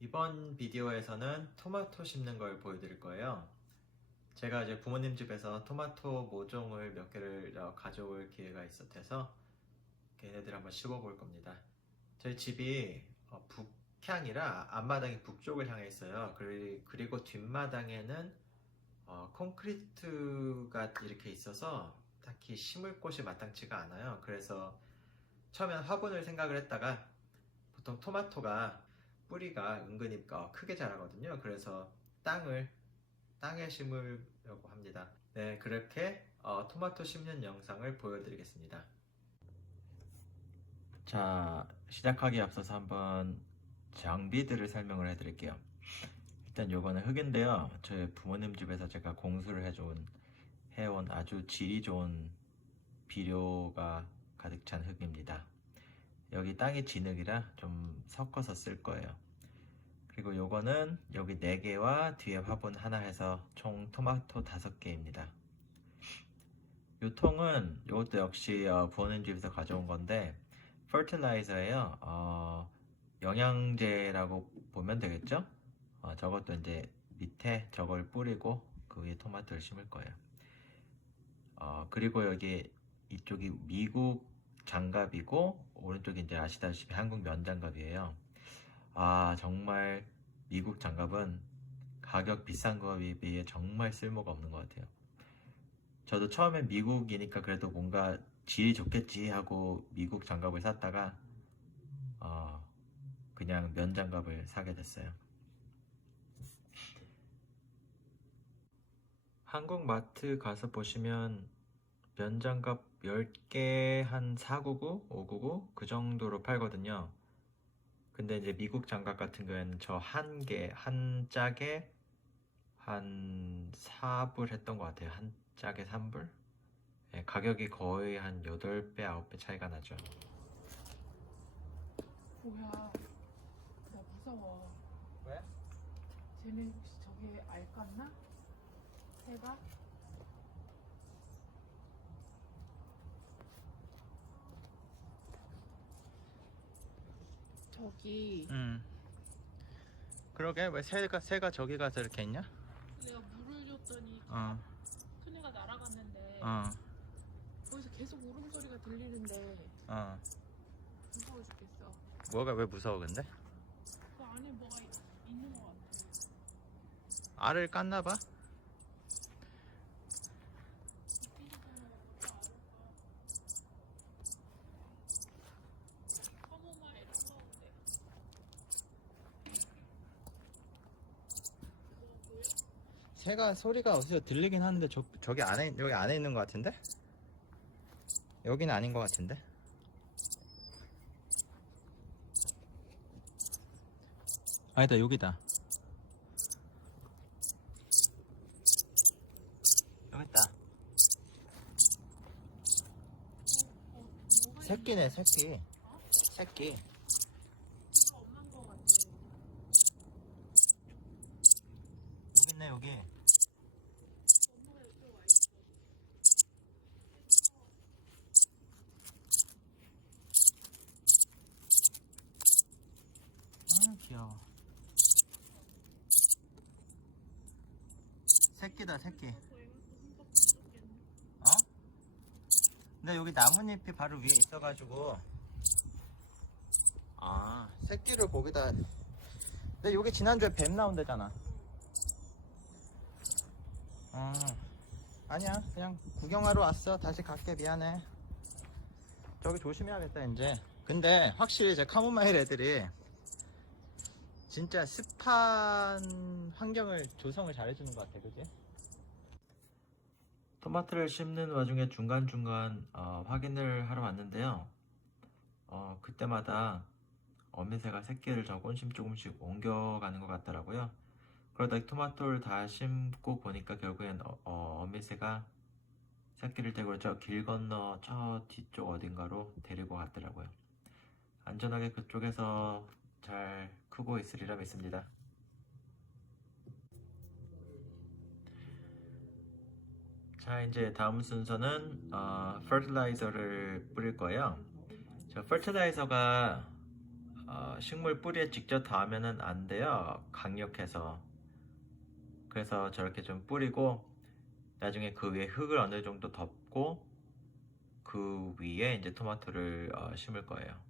이번 비디오에서는 토마토 심는 걸 보여드릴 거예요. 제가 이제 부모님 집에서 토마토 모종을 몇 개를 어, 가져올 기회가 있었해서 걔네들 한번 심어볼 겁니다. 저희 집이 어, 북향이라 앞마당이 북쪽을 향해 있어요. 그리- 그리고 뒷마당에는 어, 콘크리트가 이렇게 있어서 딱히 심을 곳이 마땅치가 않아요. 그래서 처음엔 화분을 생각을 했다가 보통 토마토가 뿌리가 은근히 어, 크게 자라거든요. 그래서 땅을 땅에 심으려고 합니다. 네, 그렇게 어, 토마토 심는 영상을 보여드리겠습니다. 자, 시작하기에 앞서서 한번 장비들을 설명을 해드릴게요. 일단 요거는 흙인데요. 저희 부모님 집에서 제가 공수를 해준 해온 아주 질이 좋은 비료가 가득 찬 흙입니다. 여기 땅이 진흙이라 좀 섞어서 쓸 거예요. 그리고 요거는 여기 4개와 뒤에 화분 하나 해서 총 토마토 5개입니다. 요 통은 요것도 역시 어, 부모님 집에서 가져온 건데 fertilizer예요. 어, 영양제라고 보면 되겠죠? 어, 저것도 이제 밑에 저걸 뿌리고 그 위에 토마토를 심을 거예요. 어, 그리고 여기 이쪽이 미국 장갑이고 오른쪽이 이제 아시다시피 한국 면 장갑이에요. 아 정말 미국 장갑은 가격 비싼 거에 비해 정말 쓸모가 없는 것 같아요. 저도 처음에 미국이니까 그래도 뭔가 질이 좋겠지 하고 미국 장갑을 샀다가 어, 그냥 면 장갑을 사게 됐어요. 한국 마트 가서 보시면 면 장갑 10개 한 499, 599 그 정도로 팔거든요. 근데 이제 미국 장갑 같은 경우에는 저 한 개, 한 짝에 한 4불 했던 것 같아요. 한 짝에 3불? 예, 가격이 거의 한 8배, 9배 차이가 나죠. 뭐야 나 무서워 왜? 쟤네 혹시 저게 알 깠나? 새가? 저기 음. 그러게 왜 새가 새가 저기 가서 이렇게 있냐? 내가 물을 줬더니 어. 큰 애가 날아갔는데 어. 거기서 계속 울음소리가 들리는데 어. 무서워 죽겠어 뭐가 왜 무서워 근데? 그 안에 뭐가 있, 있는 것 같아 알을 깠나 봐. 카모마일 한가운데 새가 소리가 어디서 들리긴 하는데 저 저기 안에 여기 안에 있는 것 같은데? 여기는 아닌 것 같은데? 아니다 여기다. 여기 있다. 새끼네 새끼. 새끼. 있는 엄마인 것 같아 여기 있네 여기. 엄마가 이쪽 와 있어 아 귀여워. 새끼다 새끼. 어? 근데 여기 나뭇잎이 바로 위에 있어가지고. 아 새끼를 거기다. 근데 여기 지난주에 뱀 나온대잖아. 어 아니야 그냥 구경하러 왔어. 다시 갈게 미안해. 저기 조심해야겠다 이제. 근데 확실히 제 카모마일 애들이 진짜 습한 환경을 조성을 잘해주는 것 같아 그지? 토마토를 심는 와중에 중간중간 어, 확인을 하러 왔는데요. 어, 그때마다 어미새가 새끼를 조금씩 조금씩 옮겨가는 것 같더라고요. 그러다 토마토를 다 심고 보니까 결국엔 어, 어, 어미새가 새끼를 데리고 저 길 건너 저 뒤쪽 어딘가로 데리고 갔더라고요. 안전하게 그쪽에서 잘 크고 있으리라 믿습니다. 자 이제 다음 순서는 어, fertilizer를 뿌릴 거예요. 저 fertilizer가 어, 식물 뿌리에 직접 닿으면 안 돼요. 강력해서. 그래서 저렇게 좀 뿌리고 나중에 그 위에 흙을 어느 정도 덮고 그 위에 이제 토마토를 어, 심을 거예요.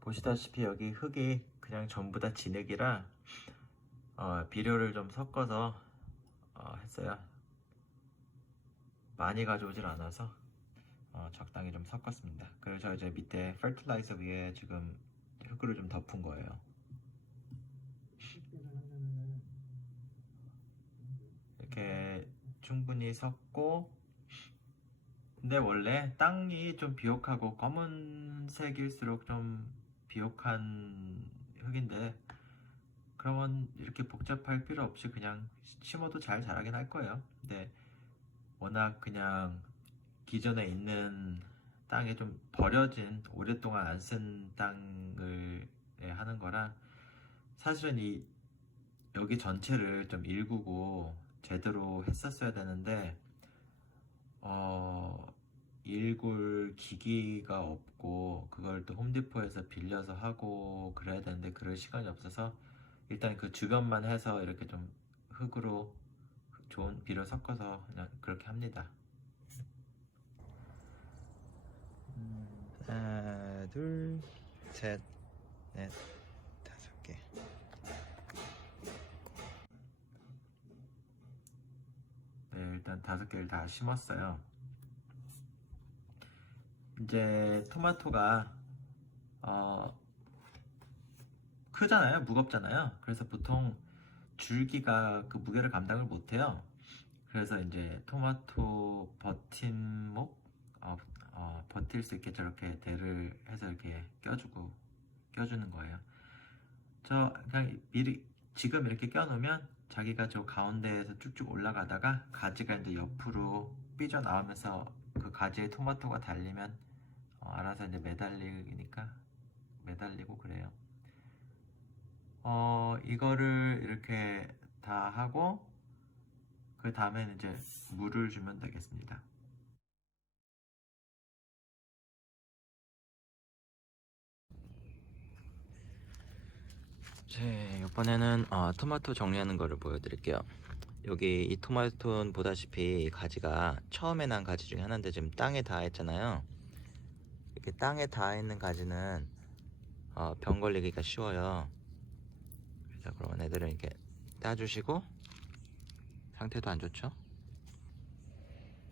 보시다시피 여기 흙이 그냥 전부 다 진흙이라 어, 비료를 좀 섞어서 어, 했어요. 많이 가져오질 않아서 어, 적당히 좀 섞었습니다. 그래서 이제 밑에 fertilizer 위에 지금 흙을 좀 덮은 거예요. 이렇게 충분히 섞고 근데 원래 땅이 좀 비옥하고 검은색일수록 좀 비옥한 흙인데 그러면 이렇게 복잡할 필요 없이 그냥 심어도 잘 자라긴 할 거예요. 근데 워낙 그냥 기존에 있는 땅에 좀 버려진 오랫동안 안 쓴 땅을 예, 하는 거라 사실은 이 여기 전체를 좀 일구고 제대로 했었어야 되는데 어 일굴 기기가 없고 그걸 또 홈디포에서 빌려서 하고 그래야 되는데 그럴 시간이 없어서 일단 그 주변만 해서 이렇게 좀 흙으로 좋은 비료 섞어서 그냥 그렇게 합니다. 하나, 둘, 셋, 넷, 다섯 개. 네, 일단 다섯 개를 다 심었어요. 이제 토마토가 어, 크잖아요, 무겁잖아요. 그래서 보통 줄기가 그 무게를 감당을 못해요. 그래서 이제 토마토 버팀목 어, 어, 버틸 수 있게 저렇게 대를 해서 이렇게 껴주고 껴주는 거예요. 저 그냥 미리 지금 이렇게 껴놓으면 자기가 저 가운데에서 쭉쭉 올라가다가 가지가 이제 옆으로 삐져 나오면서 그 가지에 토마토가 달리면 어, 알아서 이제 매달리니까 매달리고 그래요. 어 이거를 이렇게 다 하고 그 다음에는 이제 물을 주면 되겠습니다. 네, 이번에는 어, 토마토 정리하는 거를 보여드릴게요. 여기 이 토마토는 보다시피 가지가 처음에 난 가지 중에 하나인데 지금 땅에 닿아 있잖아요. 이렇게 땅에 닿아 있는 가지는 어, 병 걸리기가 쉬워요. 그래서 그러면 애들은 이렇게 따주시고 상태도 안 좋죠?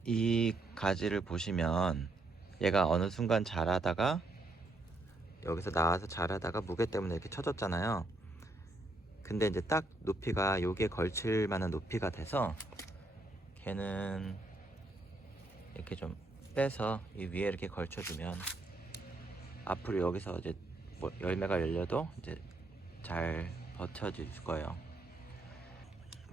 이 가지를 보시면 얘가 어느 순간 자라다가 여기서 나와서 자라다가 무게 때문에 이렇게 쳐졌잖아요. 근데 이제 딱 높이가 여기에 걸칠 만한 높이가 돼서 걔는 이렇게 좀 빼서 이 위에 이렇게 걸쳐주면 앞으로 여기서 이제 뭐 열매가 열려도 이제 잘 버텨줄 거예요.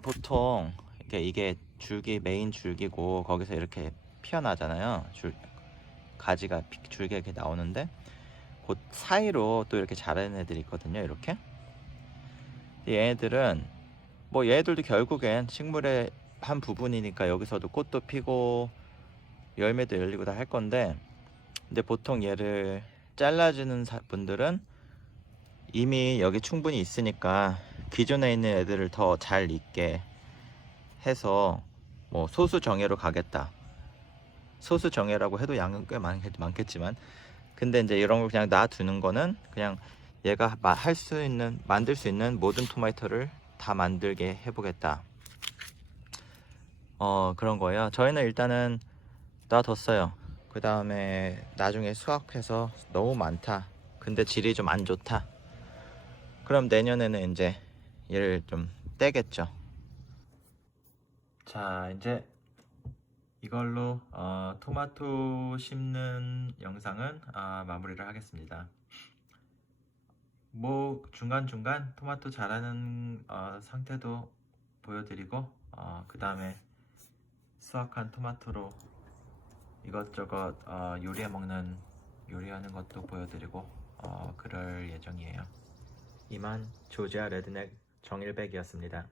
보통 이렇게 이게 줄기 메인 줄기고 거기서 이렇게 피어나잖아요. 줄 가지가 피- 줄기가 이렇게 나오는데 그 사이로 또 이렇게 자라는 애들이 있거든요. 이렇게 얘네들은 뭐 얘네들도 결국엔 식물의 한 부분이니까 여기서도 꽃도 피고 열매도 열리고 다 할 건데 근데 보통 얘를 잘라주는 사- 분들은 이미 여기 충분히 있으니까 기존에 있는 애들을 더잘 있게 해서 뭐 소수 정예로 가겠다. 소수 정예라고 해도 양은 꽤 많, 많겠지만 근데 이제 이런 걸 그냥 놔두는 거는 그냥 얘가 할 수 있는 만들 수 있는 모든 토마토를 다 만들게 해보겠다. 어 그런 거예요. 저희는 일단은 놔뒀어요. 그 다음에 나중에 수확해서 너무 많다. 근데 질이 좀 안 좋다. 그럼 내년에는 이제 얘를 좀 떼겠죠. 자 이제 이걸로 어, 토마토 심는 영상은 아, 마무리를 하겠습니다. 뭐 중간중간 토마토 자라는 어, 상태도 보여드리고 그 다음에 수확한 토마토로 이것저것 어, 요리해 먹는 요리하는 것도 보여드리고 어, 그럴 예정이에요. 이만 조지아 레드넥 정일백이었습니다.